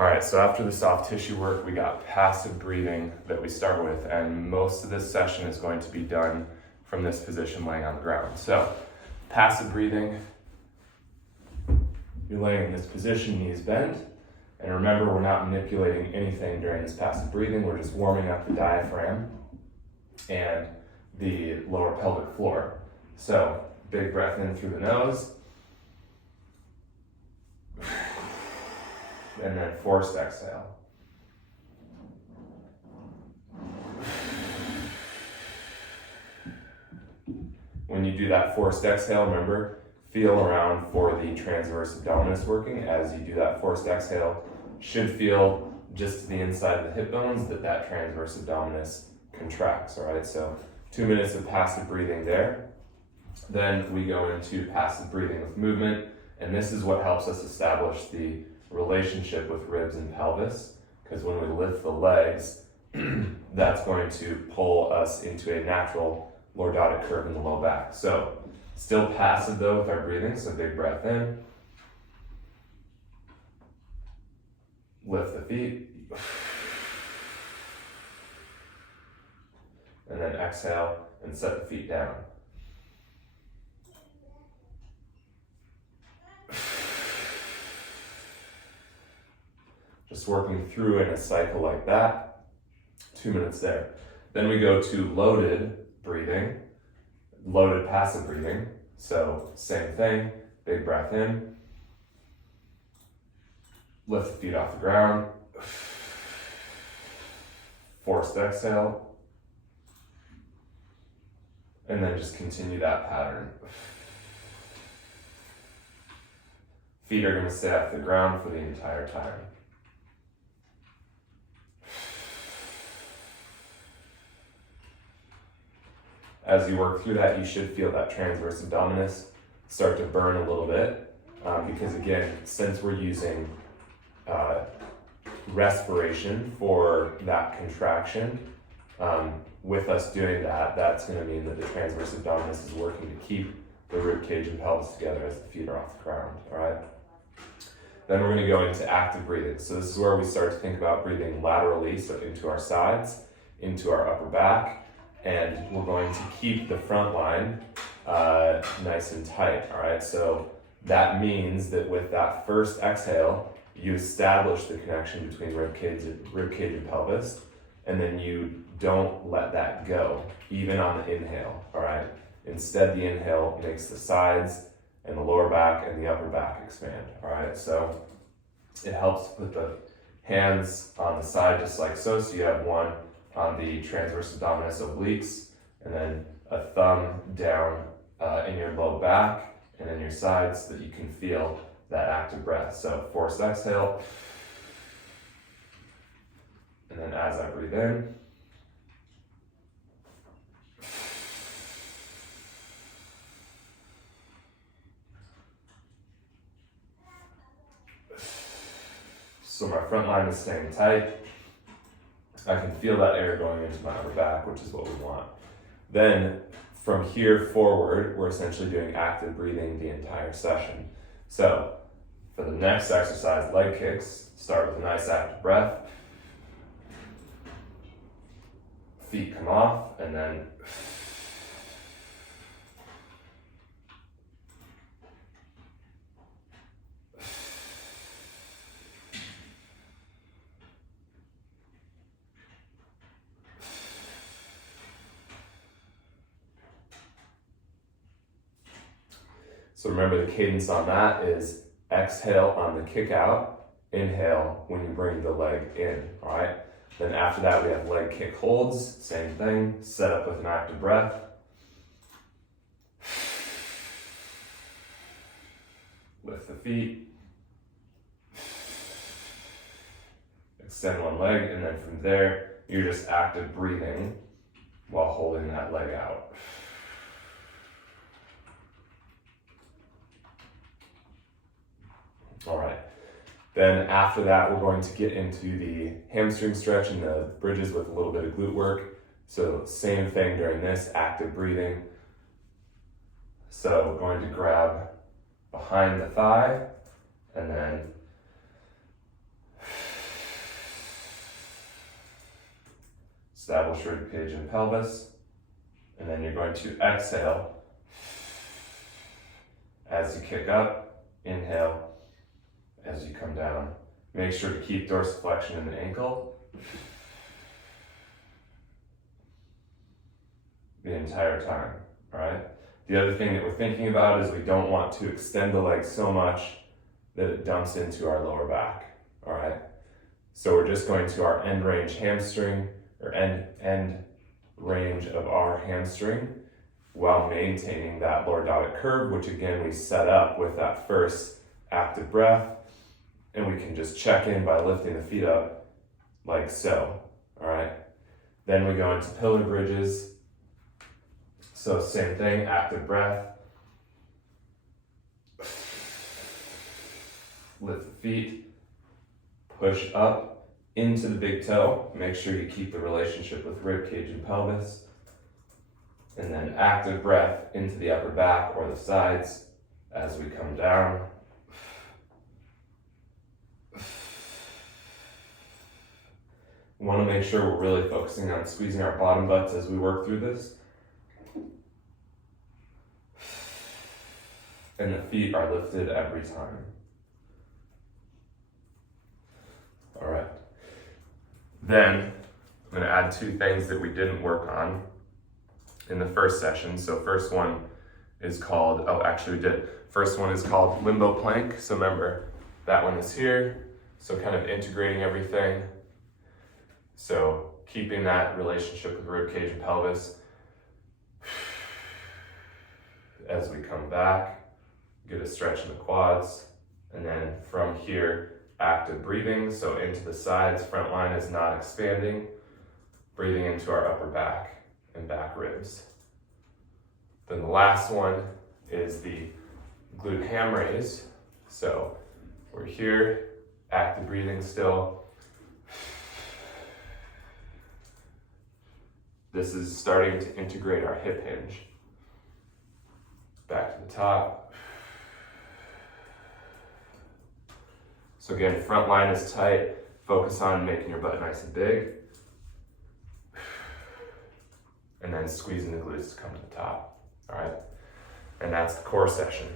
All right, so after the soft tissue work, we got passive breathing that we start with, and most of this session is going to be done from this position laying on the ground. So, passive breathing, you're laying in this position, knees bent, and remember, we're not manipulating anything during this passive breathing, we're just warming up the diaphragm and the lower pelvic floor. So, big breath in through the nose, and then forced exhale. When you do that forced exhale, remember, feel around for the transverse abdominis working. As you do that forced exhale, should feel just to the inside of the hip bones that transverse abdominis contracts, all right? So 2 minutes of passive breathing there. Then we go into passive breathing with movement, and this is what helps us establish the relationship with ribs and pelvis, because when we lift the legs, that's going to pull us into a natural lordotic curve in the low back. So still passive though with our breathing, so big breath in, lift the feet, and then exhale and set the feet down. Just working through in a cycle like that, 2 minutes there. Then we go to loaded breathing, loaded passive breathing. So same thing, big breath in, lift the feet off the ground, forced exhale, and then just continue that pattern. Feet are going to stay off the ground for the entire time. As you work through that, you should feel that transverse abdominis start to burn a little bit, because again, since we're using respiration for that contraction, with us doing that, that's going to mean that the transverse abdominis is working to keep the rib cage and pelvis together as the feet are off the ground, all right? Then we're going to go into active breathing. So this is where we start to think about breathing laterally, so into our sides, into our upper back, and we're going to keep the front line nice and tight, all right? So that means that with that first exhale, you establish the connection between rib cage and pelvis, and then you don't let that go, even on the inhale, all right? Instead, the inhale makes the sides and the lower back and the upper back expand, all right? So it helps to put the hands on the side just like so, so you have one on the transverse abdominis obliques, and then a thumb down in your low back and in your sides so that you can feel that active breath. So forced exhale, and then as I breathe in, so my front line is staying tight. I can feel that air going into my upper back, which is what we want. Then from here forward, we're essentially doing active breathing the entire session. So for the next exercise, leg kicks, start with a nice active breath. Feet come off, and then so remember the cadence on that is exhale on the kick out, inhale when you bring the leg in, all right? Then after that, we have leg kick holds, same thing, set up with an active breath. Lift the feet. Extend one leg, and then from there, you're just active breathing while holding that leg out. All right. Then after that, we're going to get into the hamstring stretch and the bridges with a little bit of glute work. So same thing during this, active breathing. So we're going to grab behind the thigh and then Establish rib cage and pelvis. And then you're going to exhale as you kick up, inhale as you come down. Make sure to keep dorsiflexion in the ankle the entire time, all right? The other thing that we're thinking about is we don't want to extend the leg so much that it dumps into our lower back, all right? So we're just going to our end range hamstring, or end range of our hamstring, while maintaining that lordotic curve, which again we set up with that first active breath, and we can just check in by lifting the feet up like so, all right? Then we go into pillar bridges. So same thing, active breath. Lift the feet, push up into the big toe. Make sure you keep the relationship with rib cage and pelvis. And then active breath into the upper back or the sides as we come down. We want to make sure we're really focusing on squeezing our bottom butts as we work through this. And the feet are lifted every time. All right. Then I'm going to add two things that we didn't work on in the first session. So first one is called, First one is called limbo plank. So remember, that one is here. So kind of integrating everything. So keeping that relationship with rib cage and pelvis. As we come back, get a stretch in the quads. And then from here, active breathing. So into the sides, front line is not expanding. Breathing into our upper back and back ribs. Then the last one is the glute ham raise. So we're here, active breathing still. This is starting to integrate our hip hinge. Back to the top. So again, front line is tight. Focus on making your butt nice and big. And then squeezing the glutes to come to the top, all right? And that's the core session.